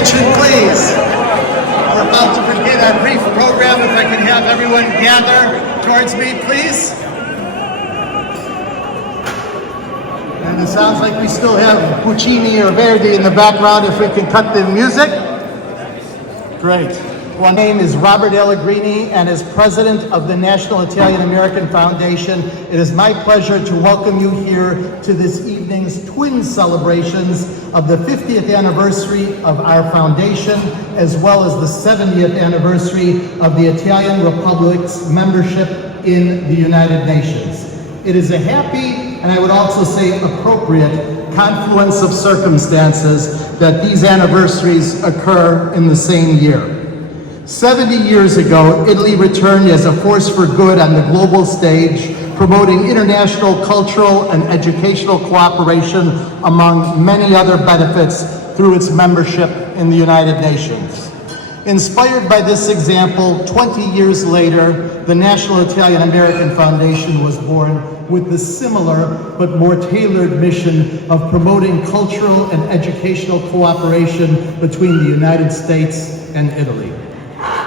attention, please. We're about to begin our brief program. If I can have everyone gather towards me, please. And it sounds like we still have Puccini or Verdi in the background. If we can cut the music. Great. My name is Robert Allegrini, and as President of the National Italian-American Foundation, it is my pleasure to welcome you here to this evening's twin celebrations of the 50th anniversary of our foundation, as well as the 70th anniversary of the Italian Republic's membership in the United Nations. It is a happy, and I would also say appropriate, confluence of circumstances that these anniversaries occur in the same year. 70 years ago, Italy returned as a force for good on the global stage, promoting international cultural and educational cooperation, among many other benefits, through its membership in the United Nations. Inspired by this example, 20 years later, the National Italian-American Foundation was born with the similar but more tailored mission of promoting cultural and educational cooperation between the United States and Italy.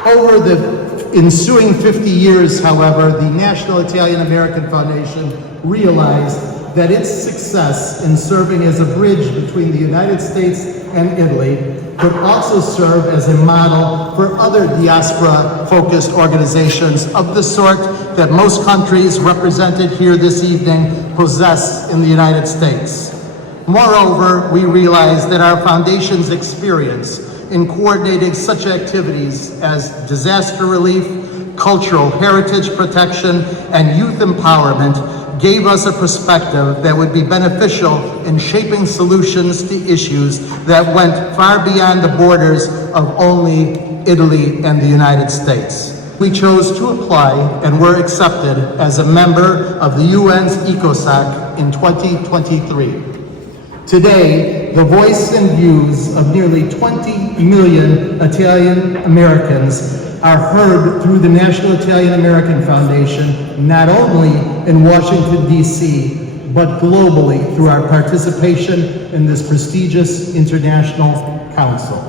Over the ensuing 50 years, however, the National Italian-American Foundation realized that its success in serving as a bridge between the United States and Italy could also serve as a model for other diaspora-focused organizations of the sort that most countries represented here this evening possess in the United States. Moreover, we realize that our foundation's experience in coordinating such activities as disaster relief, cultural heritage protection, and youth empowerment gave us a perspective that would be beneficial in shaping solutions to issues that went far beyond the borders of only Italy and the United States. We chose to apply and were accepted as a member of the UN's ECOSOC in 2023. Today, the voice and views of nearly 20 million Italian Americans are heard through the National Italian-American Foundation, not only in Washington, D.C., but globally through our participation in this prestigious international council.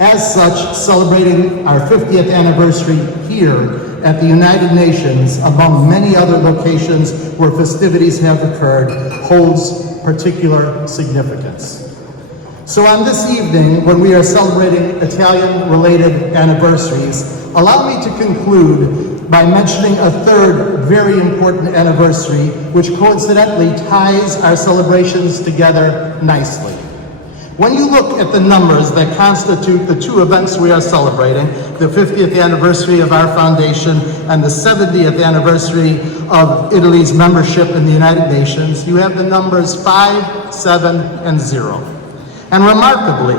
As such, celebrating our 50th anniversary here at the United Nations, among many other locations where festivities have occurred, holds particular significance. So on this evening, when we are celebrating Italian-related anniversaries, allow me to conclude by mentioning a third very important anniversary, which coincidentally ties our celebrations together nicely. When you look at the numbers that constitute the two events we are celebrating, the 50th anniversary of our foundation and the 70th anniversary of Italy's membership in the United Nations, you have the numbers 5, 7, and 0. And remarkably,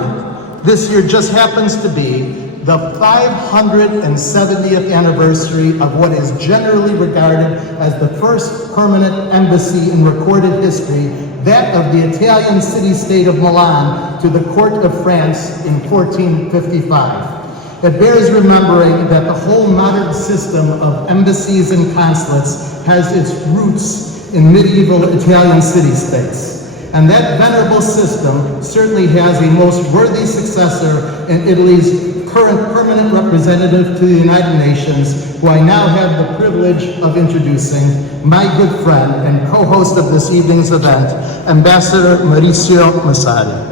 this year just happens to be the 570th anniversary of what is generally regarded as the first permanent embassy in recorded history, that of the Italian city-state of Milan to the court of France in 1455. It bears remembering that the whole modern system of embassies and consulates has its roots in medieval Italian city-states. And that venerable system certainly has a most worthy successor in Italy's current permanent representative to the United Nations, who I now have the privilege of introducing, my good friend and co-host of this evening's event, Ambassador Massari.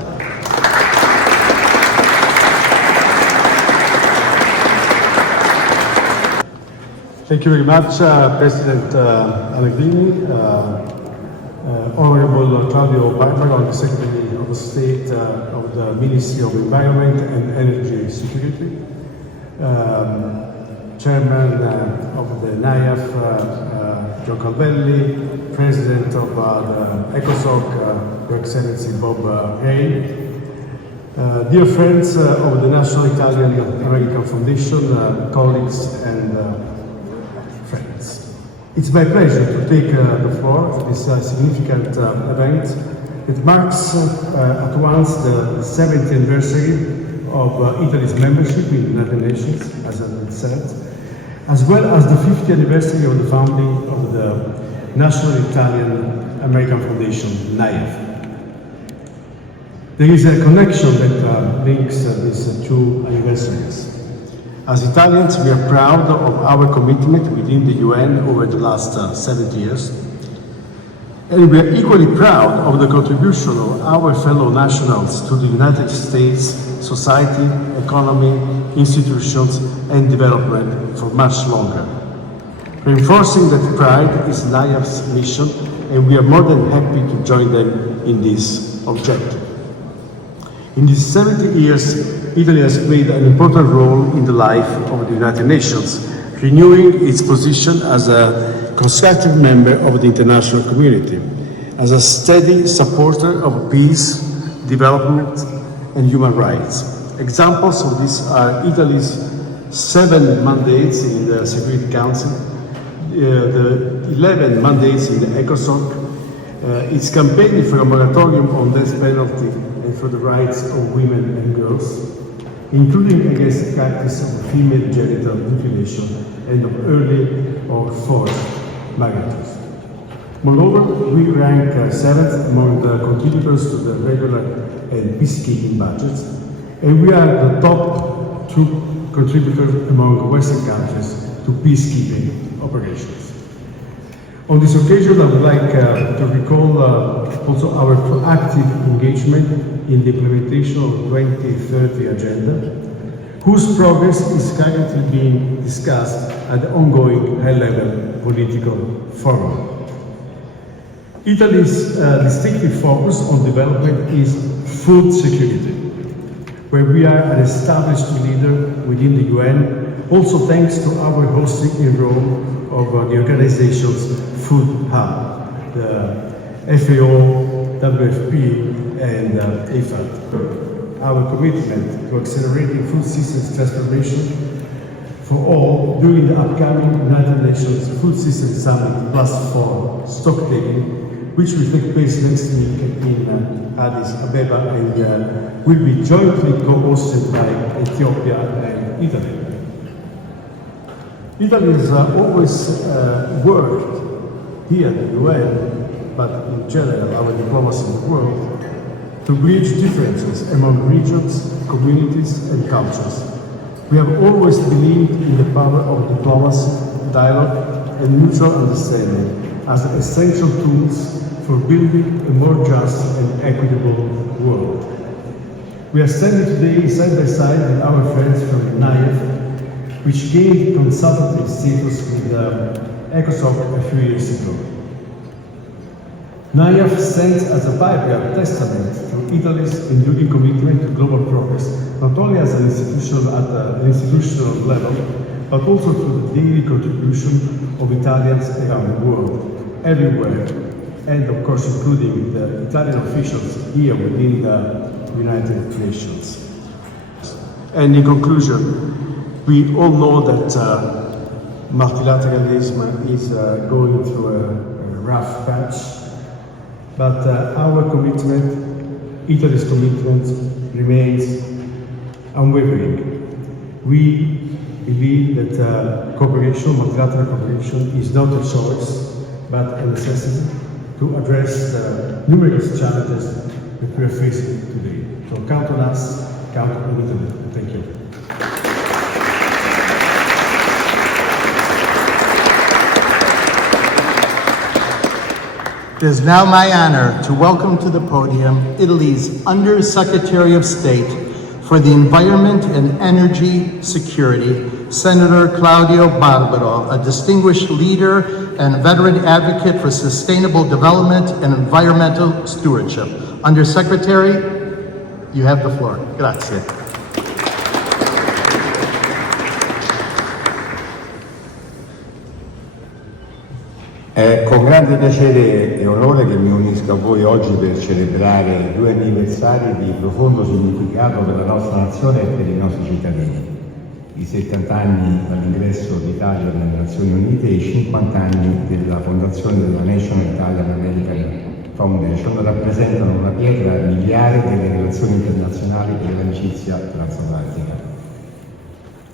Thank you very much, President Allegrini, Honorable Claudio Barbaro, Secretary of State of the Ministry of Environment and Energy Security, Chairman of the NIAF, John Calvelli, President of the ECOSOC, Your Excellency Bob Rae, dear friends of the National Italian-American Foundation, colleagues and friends. It's my pleasure to take the floor for this significant event. It marks at once the 70th anniversary of Italy's membership in the United Nations, as I said, as well as the 50th anniversary of the founding of the National Italian-American Foundation, NIAF. There is a connection that links these two anniversaries. As Italians, we are proud of our commitment within the UN over the last 70 years. And we are equally proud of the contribution of our fellow nationals to the United States society, economy, institutions, and development for much longer. Reinforcing that pride is NIAF's mission, and we are more than happy to join them in this objective. In these 70 years, Italy has played an important role in the life of the United Nations, renewing its position as a constructive member of the international community, as a steady supporter of peace, development, and human rights. Examples of this are Italy's 7 mandates in the Security Council, the 11 mandates in the ECOSOC, its campaign for a moratorium on death penalty and for the rights of women and girls, including against the practice of female genital mutilation and of early or forced marriages. Moreover, we rank 7th among the contributors to the regular and peacekeeping budgets, and we are the top troop contributor among Western countries to peacekeeping operations. On this occasion, I would like to recall also our proactive engagement in the implementation of the 2030 agenda, whose progress is currently being discussed at the ongoing high-level political forum. Italy's distinctive focus on development is food security, where we are an established leader within the UN, also thanks to our hosting role of the organization's Food Hub, the FAO, WFP, and AFAD. Our commitment to accelerating food systems transformation for all during the upcoming United Nations Food Systems Summit +4 stocktaking, which will take place next week in Addis Ababa and will be jointly co-hosted by Ethiopia and Italy. Italy has always worked here at the UN, but in general our diplomacy in the world, to bridge differences among regions, communities and cultures. We have always believed in the power of diplomacy, dialogue and mutual understanding as essential tools for building a more just and equitable world. We are standing today side by side with our friends from NIAF, which gained consultative status with ECOSOC a few years ago. NIAF stands as a vibrant testament to Italy's enduring commitment to global progress, not only as an institution at an institutional level, but also to the daily contribution of Italians around the world, everywhere, and of course including the Italian officials here within the United Nations. And in conclusion, we all know that multilateralism is going through a rough patch, but our commitment, Italy's commitment, remains unwavering. We believe that cooperation, multilateral cooperation, is not a choice, but a necessity to address the numerous challenges that we are facing today. So count on us, count on Italy. Thank you. It is now my honor to welcome to the podium Italy's Under Secretary of State for the Environment and Energy Security, Senator Claudio Barbaro, a distinguished leader and veteran advocate for sustainable development and environmental stewardship. Under Secretary, you have the floor. Grazie. È con grande piacere e onore che mi unisco a voi oggi per celebrare 2 anniversari di profondo significato per la nostra nazione e per i nostri cittadini. I 70 anni dall'ingresso d'Italia nelle Nazioni Unite e i 50 anni della fondazione della National Italian American Foundation rappresentano una pietra miliare delle relazioni internazionali e dell'amicizia transatlantica.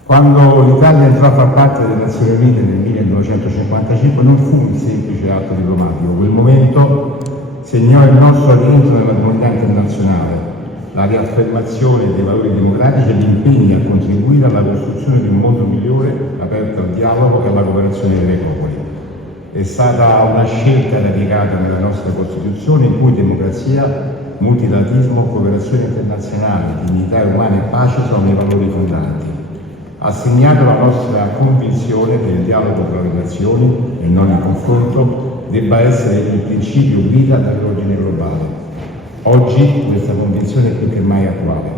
Quando l'Italia entrò a far parte delle Nazioni Unite nel 1955 non fu un semplice atto diplomatico, quel momento segnò il nostro rientro nella comunità internazionale, la riaffermazione dei valori democratici e l'impegno a contribuire alla costruzione di un mondo migliore aperto al dialogo e alla cooperazione dei popoli. È stata una scelta radicata nella nostra Costituzione in cui democrazia, multilateralismo, cooperazione internazionale, dignità umana e pace sono i valori fondanti. Ha segnato la nostra convinzione che il dialogo tra le nazioni e non il confronto debba essere il principio guida dell'ordine globale. Oggi questa convinzione è più che mai attuale.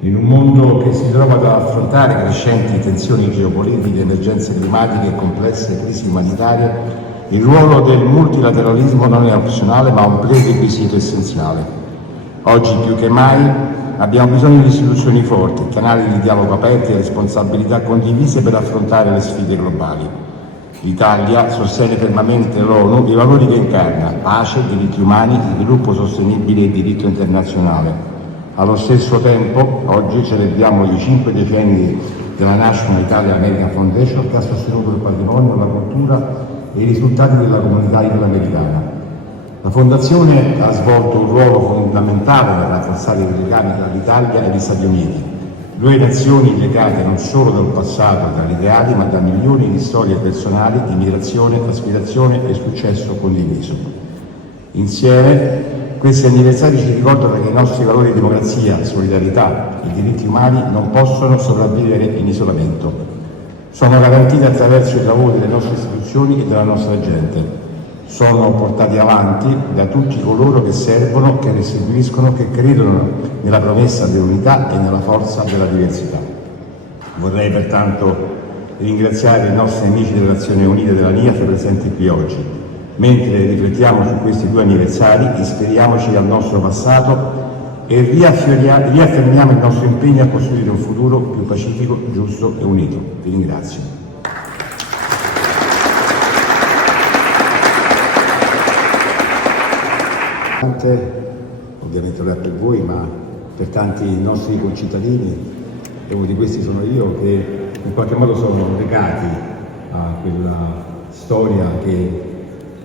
In un mondo che si trova ad affrontare crescenti tensioni geopolitiche, emergenze climatiche e complesse crisi umanitarie, il ruolo del multilateralismo non è opzionale ma un prerequisito essenziale. Oggi più che mai abbiamo bisogno di istituzioni forti, canali di dialogo aperti e responsabilità condivise per affrontare le sfide globali. L'Italia sostiene fermamente l'ONU, i valori che incarna: pace, diritti umani, sviluppo sostenibile e diritto internazionale. Allo stesso tempo, oggi celebriamo i 5 decenni della National Italian American Foundation, che ha sostenuto il patrimonio, la cultura e i risultati della comunità italoamericana. La Fondazione ha svolto un ruolo fondamentale per rafforzare i legami tra l'Italia e gli Stati Uniti, due nazioni legate non solo dal passato e dagli ideali, ma da milioni di storie personali di migrazione, aspirazione e successo condiviso. Insieme, questi anniversari ci ricordano che i nostri valori di democrazia, solidarietà e diritti umani non possono sopravvivere in isolamento. Sono garantiti attraverso i lavori delle nostre istituzioni e della nostra gente. Sono portati avanti da tutti coloro che servono, che restituiscono, che credono nella promessa dell'unità e nella forza della diversità. Vorrei pertanto ringraziare i nostri amici delle Nazioni Unite della NIAF presenti qui oggi. Mentre riflettiamo su questi due anniversari, ispiriamoci al nostro passato e riaffermiamo il nostro impegno a costruire un futuro più pacifico, giusto e unito. Vi ringrazio. Ovviamente non è per voi, ma per tanti nostri concittadini, e uno di questi sono io, che in qualche modo sono legati a quella storia che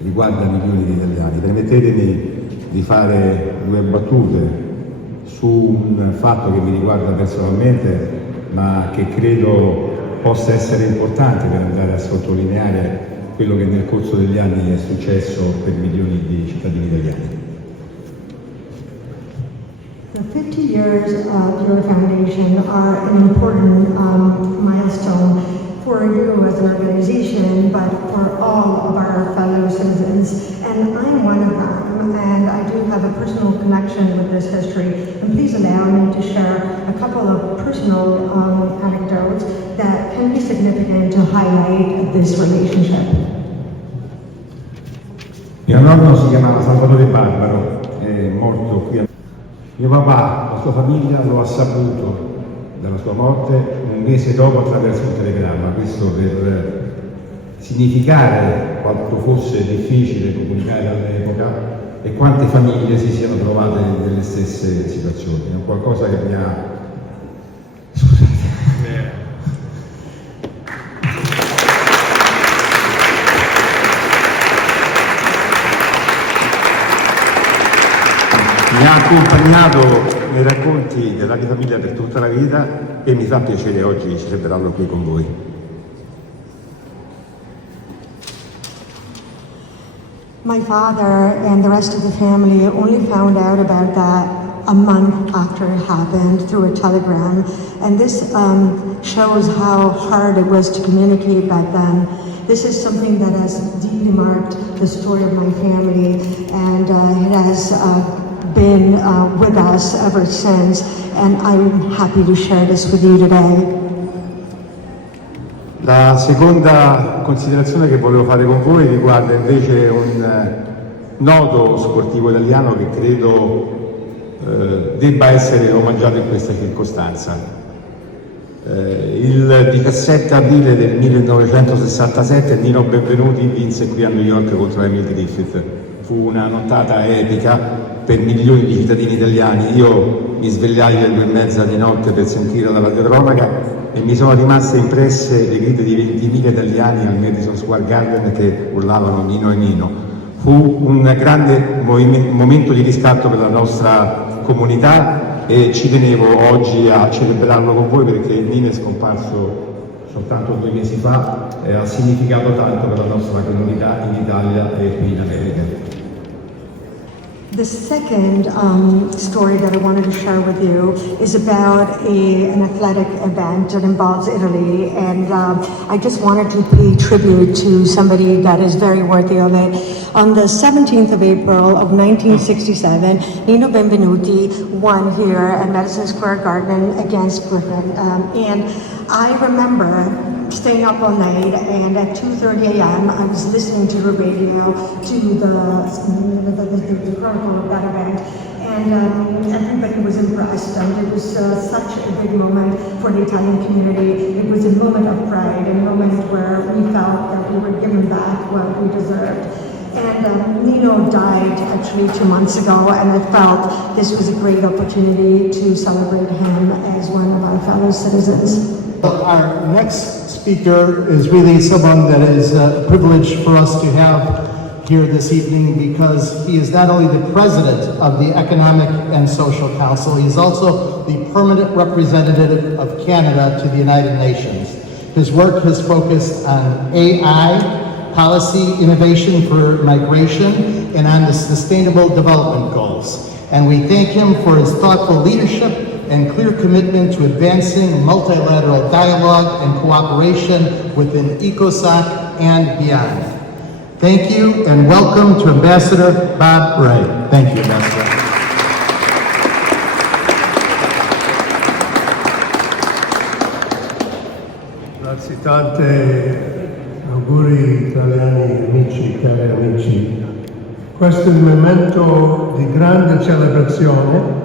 riguarda milioni di italiani. Permettetemi di fare due battute su un fatto che mi riguarda personalmente, ma che credo possa essere importante per andare a sottolineare quello che nel corso degli anni è successo per milioni di cittadini italiani. The 50 years of your foundation are an important milestone for you as an organization, but for all of our fellow citizens. And I'm one of them, and I do have a personal connection with this history. And please allow me to share a couple of personal anecdotes that can be significant to highlight this relationship. Mio nonno si chiamava Salvatore Barbaro, è morto qui a Mio papà, la sua famiglia, lo ha saputo dalla sua morte un mese dopo attraverso un telegramma. Questo per significare quanto fosse difficile comunicare all'epoca e quante famiglie si siano trovate nelle stesse situazioni. È qualcosa che mi ha... Mi ha accompagnato nei racconti della mia famiglia per tutta la vita e mi fa piacere oggi celebrarlo qui con voi. My father and the rest of the family only found out about that a month after it happened through a telegram, and this shows how hard it was to communicate back then. This is something that has deeply marked the story of my family, and it has been with us ever since, and I'm happy to share this with you today. La seconda considerazione che volevo fare con voi riguarda invece un noto sportivo italiano che credo debba essere omaggiato in questa circostanza. Il 17 aprile del 1967 Nino Benvenuti vinse qui a New York contro Emil Griffith. Fu una nottata epica per milioni di cittadini italiani. Io mi svegliai alle 2:30 di notte per sentire la radiocronaca e mi sono rimaste impresse le grida di 20.000 italiani al Madison Square Garden che urlavano Nino e Nino. Fu un grande momento di riscatto per la nostra comunità e ci tenevo oggi a celebrarlo con voi perché Nino è scomparso soltanto 2 mesi fa e ha significato tanto per la nostra comunità in Italia e qui in America. The second story that I wanted to share with you is about an athletic event that involves Italy, and I just wanted to pay tribute to somebody that is very worthy of it. On the 17th of April of 1967, Nino Benvenuti won here at Madison Square Garden against Griffin, and I remember staying up all night, and at 2:30 a.m. I was listening to the radio to the chronicle of that event, and everybody was impressed, and it was such a big moment for the Italian community. It was a moment of pride, a moment where we felt that we were given back what we deserved. And Nino died actually 2 months ago, and I felt this was a great opportunity to celebrate him as one of our fellow citizens. Our next speaker is really someone that is a privilege for us to have here this evening, because he is not only the president of the Economic and Social Council, he is also the permanent representative of Canada to the United Nations. His work has focused on AI, policy innovation for migration, and on the Sustainable Development Goals. And we thank him for his thoughtful leadership and clear commitment to advancing multilateral dialogue and cooperation within ECOSOC and beyond. Thank you, and welcome to Ambassador Bob Rae. Thank you, Ambassador. Grazie tante, auguri italiani, amici, cari amici. Questo è il momento di grande celebrazione.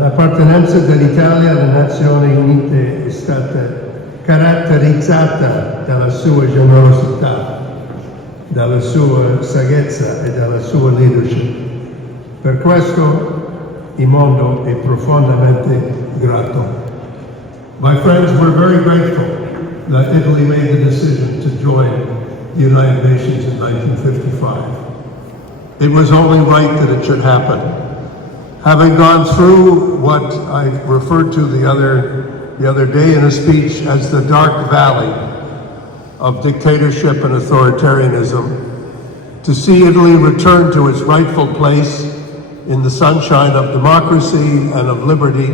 L'appartenenza dell'Italia alle Nazioni Unite è stata caratterizzata dalla sua generosità, dalla sua saggezza e dalla sua leadership. Per questo il mondo è profondamente grato. My friends, we're very grateful that Italy made the decision to join the United Nations in 1955. It was only right that it should happen. Having gone through what I referred to the other day in a speech as the dark valley of dictatorship and authoritarianism, to see Italy return to its rightful place in the sunshine of democracy and of liberty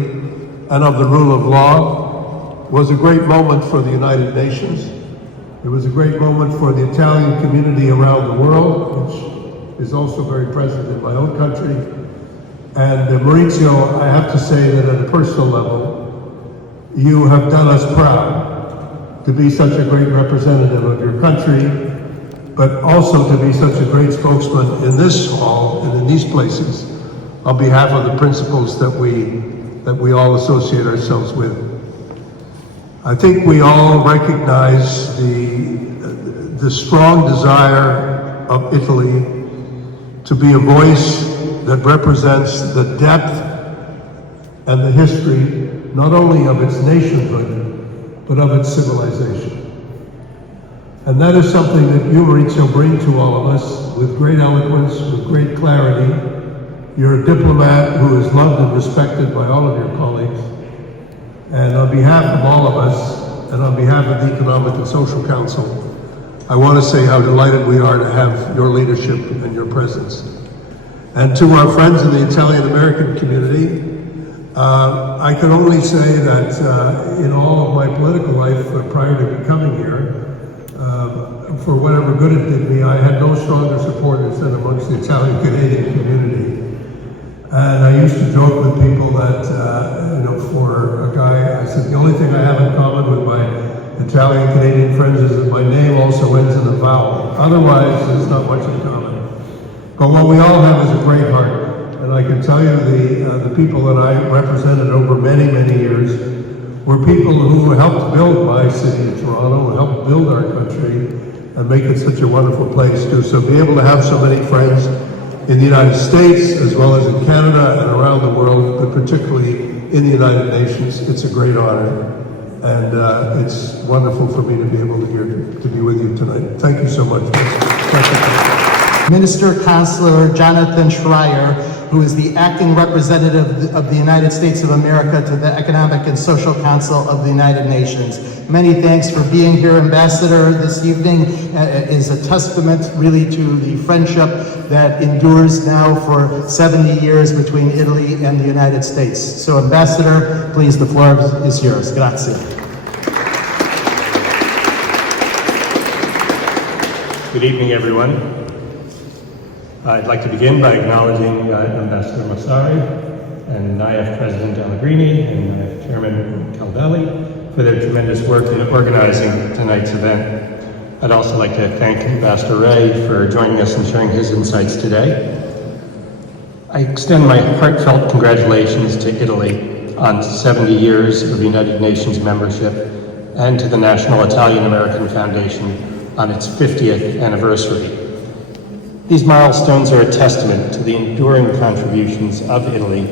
and of the rule of law was a great moment for the United Nations. It was a great moment for the Italian community around the world, which is also very present in my own country. And Maurizio, I have to say that at a personal level, you have done us proud to be such a great representative of your country, but also to be such a great spokesman in this hall and in these places on behalf of the principles that we all associate ourselves with. I think we all recognize the strong desire of Italy to be a voice that represents the depth and the history, not only of its nationhood, but of its civilization. And that is something that you, Maurizio, bring to all of us with great eloquence, with great clarity. You're a diplomat who is loved and respected by all of your colleagues. And on behalf of all of us, and on behalf of the Economic and Social Council, I want to say how delighted we are to have your leadership and your presence. And to our friends in the Italian-American community, I can only say that in all of my political life prior to becoming here, for whatever good it did me, I had no stronger supporters than amongst the Italian-Canadian community. And I used to joke with people that, for a guy, I said, the only thing I have in common with my Italian-Canadian friends is that my name also ends in a vowel. Otherwise, there's not much in common. But what we all have is a great heart. And I can tell you the people that I represented over many, many years were people who helped build my city of Toronto, who helped build our country and make it such a wonderful place too. So be able to have so many friends in the United States, as well as in Canada and around the world, but particularly in the United Nations, it's a great honor. And it's wonderful for me to be able to be with you tonight. Thank you so much. Minister Consular Jonathan Schreier who is the acting representative of the United States of America to the Economic and Social Council of the United Nations. Many thanks for being here, Ambassador. This evening is a testament really to the friendship that endures now for 70 years between Italy and the United States. So Ambassador, please, the floor is yours. Grazie. Good evening, everyone. I'd like to begin by acknowledging Ambassador Massari and NIAF President Allegrini and NIAF Chairman Caldelli for their tremendous work in organizing tonight's event. I'd also like to thank Ambassador Rae for joining us and sharing his insights today. I extend my heartfelt congratulations to Italy on 70 years of United Nations membership and to the National Italian American Foundation on its 50th anniversary. These milestones are a testament to the enduring contributions of Italy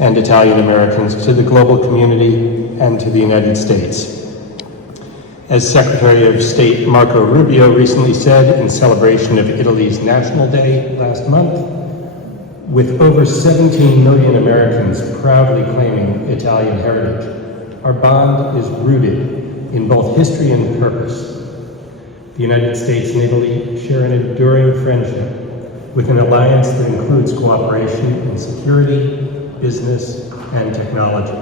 and Italian Americans to the global community and to the United States. As Secretary of State Marco Rubio recently said in celebration of Italy's National Day last month, with over 17 million Americans proudly claiming Italian heritage, our bond is rooted in both history and purpose. The United States and Italy share an enduring friendship with an alliance that includes cooperation in security, business, and technology.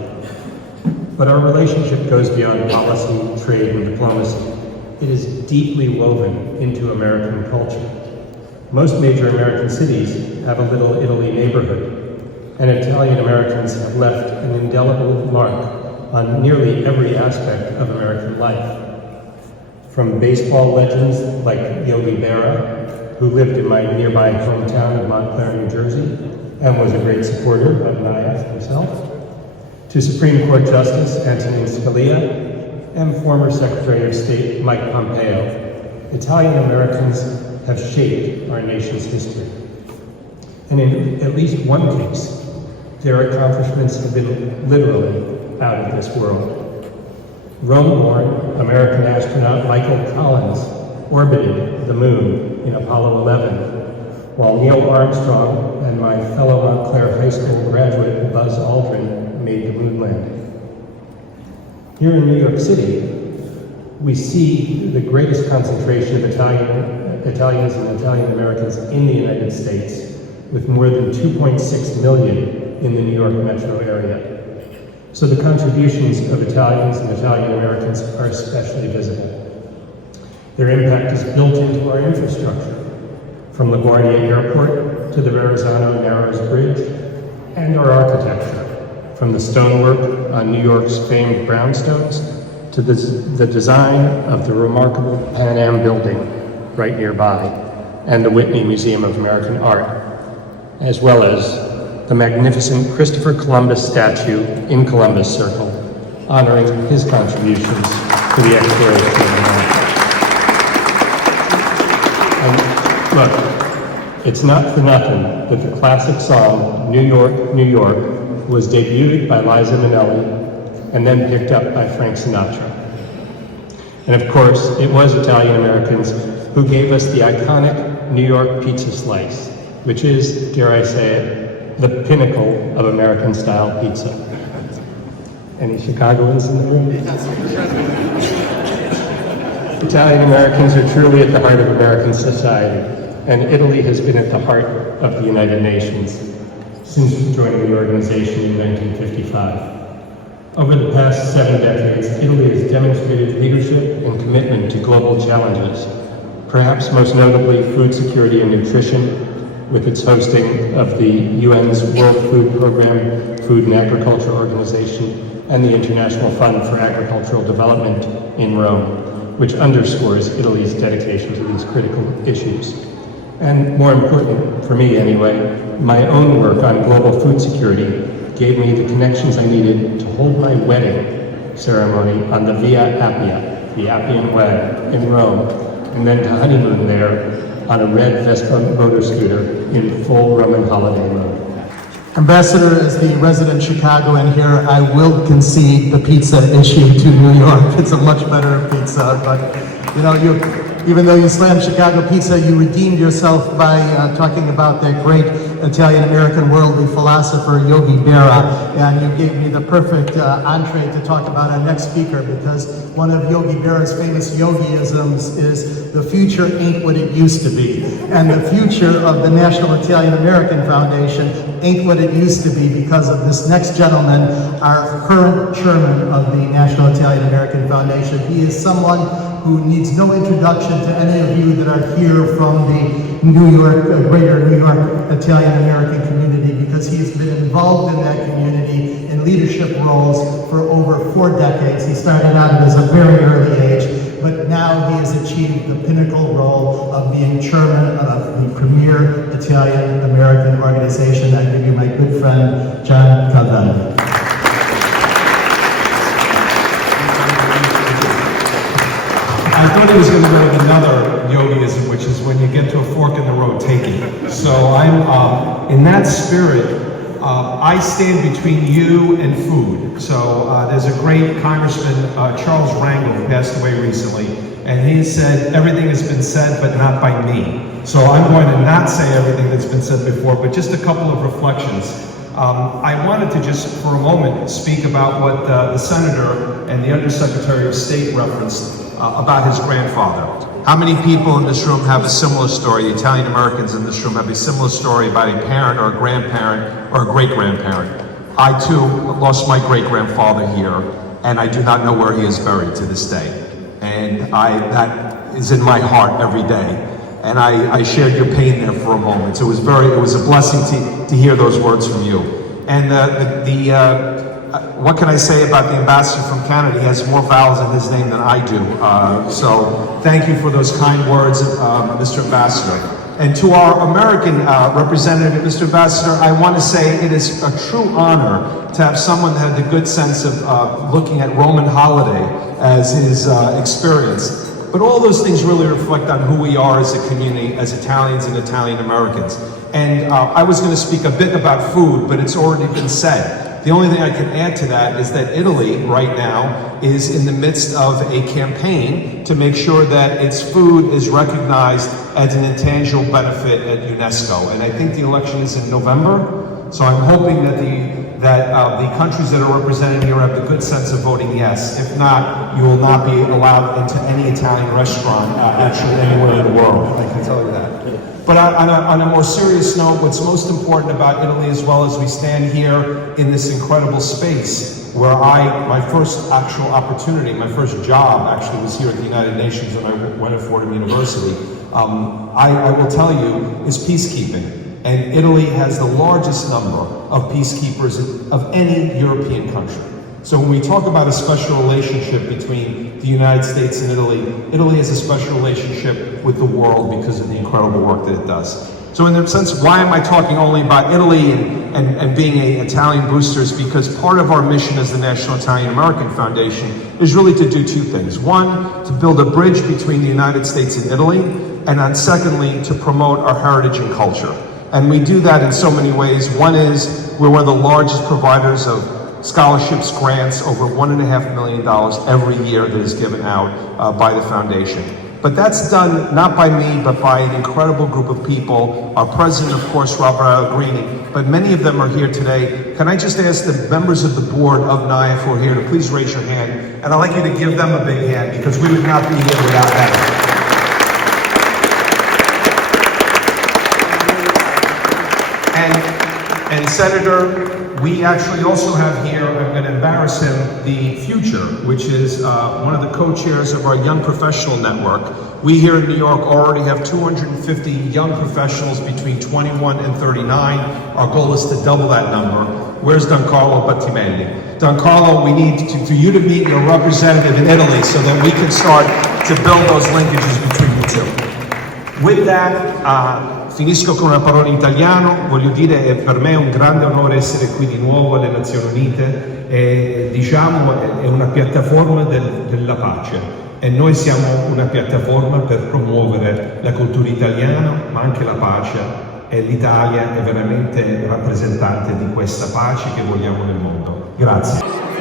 But our relationship goes beyond policy, trade, and diplomacy. It is deeply woven into American culture. Most major American cities have a Little Italy neighborhood, and Italian Americans have left an indelible mark on nearly every aspect of American life. From baseball legends like Yogi Berra, who lived in my nearby hometown of Montclair, New Jersey, and was a great supporter of NIAF himself, to Supreme Court Justice Antonin Scalia and former Secretary of State Mike Pompeo, Italian Americans have shaped our nation's history. And in at least one case, their accomplishments have been literally out of this world. Rome-born American astronaut Michael Collins orbited the moon in Apollo 11, while Neil Armstrong and my fellow Montclair High School graduate Buzz Aldrin made the moon landing. Here in New York City, we see the greatest concentration of Italians and Italian Americans in the United States, with more than 2.6 million in the New York metro area. So the contributions of Italians and Italian Americans are especially visible. Their impact is built into our infrastructure, from LaGuardia Airport to the Verrazano Narrows Bridge, and our architecture, from the stonework on New York's famed brownstones to the design of the remarkable Pan Am building right nearby and the Whitney Museum of American Art, as well as the magnificent Christopher Columbus statue in Columbus Circle, honoring his contributions to the exploration of America. And look, it's not for nothing that the classic song, New York, New York, was debuted by Liza Minnelli and then picked up by Frank Sinatra. And of course, it was Italian Americans who gave us the iconic New York pizza slice, which is, dare I say it, the pinnacle of American-style pizza. Any Chicagoans in the room? Italian Americans are truly at the heart of American society, and Italy has been at the heart of the United Nations since joining the organization in 1955. Over the past 7 decades, Italy has demonstrated leadership and commitment to global challenges, perhaps most notably food security and nutrition, with its hosting of the UN's World Food Program, Food and Agriculture Organization, and the International Fund for Agricultural Development in Rome, which underscores Italy's dedication to these critical issues. And more important, for me anyway, my own work on global food security gave me the connections I needed to hold my wedding ceremony on the Via Appia, the Appian Way in Rome, and then to honeymoon there on a red Vespa motor scooter in full Roman holiday mode. Ambassador, as the resident Chicagoan here, I will concede the pizza issue to New York. It's a much better pizza, but you know, even though you slammed Chicago pizza, you redeemed yourself by talking about the great Italian-American worldly philosopher Yogi Berra, and you gave me the perfect entree to talk about our next speaker, because one of Yogi Berra's famous yogiisms is the future ain't what it used to be, and the future of the National Italian-American Foundation ain't what it used to be because of this next gentleman, our current chairman of the National Italian-American Foundation. He is someone who needs no introduction to any of you that are here from the New York, greater New York Italian-American community, because he's been involved in that community in leadership roles for over 4 decades. He started out at a very early age, but now he has achieved the pinnacle role of being chairman of the premier Italian-American organization. I give you my good friend, John Caldelli. I thought he was going to go with another yogiism, which is when you get to a fork in the road, take it. So I'm, in that spirit, I stand between you and food. So there's a great congressman, Charles Rangel, who passed away recently, and he said, everything has been said, but not by me. So I'm going to not say everything that's been said before, but just a couple of reflections. I wanted to just, for a moment, speak about what the Senator and the Undersecretary of State referenced about his grandfather. How many people in this room have a similar story? Italian Americans in this room have a similar story about a parent or a grandparent or a great-grandparent. I too lost my great-grandfather here, and I do not know where he is buried to this day. And that is in my heart every day. And I shared your pain there for a moment. It was a blessing to hear those words from you. And what can I say about the ambassador from Canada? He has more vowels in his name than I do. So thank you for those kind words, Mr. Ambassador. And to our American representative, Mr. Ambassador, I want to say it is a true honor to have someone that had the good sense of looking at Roman holiday as his experience. But all those things really reflect on who we are as a community, as Italians and Italian Americans. And I was going to speak a bit about food, but it's already been said. The only thing I can add to that is that Italy right now is in the midst of a campaign to make sure that its food is recognized as an intangible benefit at UNESCO. And I think the election is in November. So I'm hoping that the countries that are represented here have the good sense of voting yes. If not, you will not be allowed into any Italian restaurant actually anywhere in the world. I can tell you that. But on a more serious note, what's most important about Italy, as well as we stand here in this incredible space, where my first actual opportunity, my first job actually was here at the United Nations when I went to Fordham University, I will tell you, is peacekeeping. And Italy has the largest number of peacekeepers of any European country. So when we talk about a special relationship between the United States and Italy, Italy has a special relationship with the world because of the incredible work that it does. So in that sense, why am I talking only about Italy and being an Italian booster? Is because part of our mission as the National Italian American Foundation is really to do 2 things. One, to build a bridge between the United States and Italy, and then secondly, to promote our heritage and culture. And we do that in so many ways. One is we're one of the largest providers of scholarships, grants, over $1.5 million every year that is given out by the foundation. But that's done not by me, but by an incredible group of people. Our president, of course, Robert Allegrini, but many of them are here today. Can I just ask the members of the board of NIAF who are here to please raise your hand? And I'd like you to give them a big hand, because we would not be here without them. And Senator, we actually also have here, I'm going to embarrass him, the Future, which is one of the co-chairs of our Young Professional Network. We here in New York already have 250 young professionals between 21 and 39. Our goal is to double that number. Where's Don Carlo Battimelli? Don Carlo, we need for you to meet your representative in Italy so that we can start to build those linkages between the two. With that, finisco con una parola in italiano. Voglio dire, per me è un grande onore essere qui di nuovo alle Nazioni Unite, e diciamo è una piattaforma della pace, e noi siamo una piattaforma per promuovere la cultura italiana, ma anche la pace, e l'Italia è veramente rappresentante di questa pace che vogliamo nel mondo. Grazie.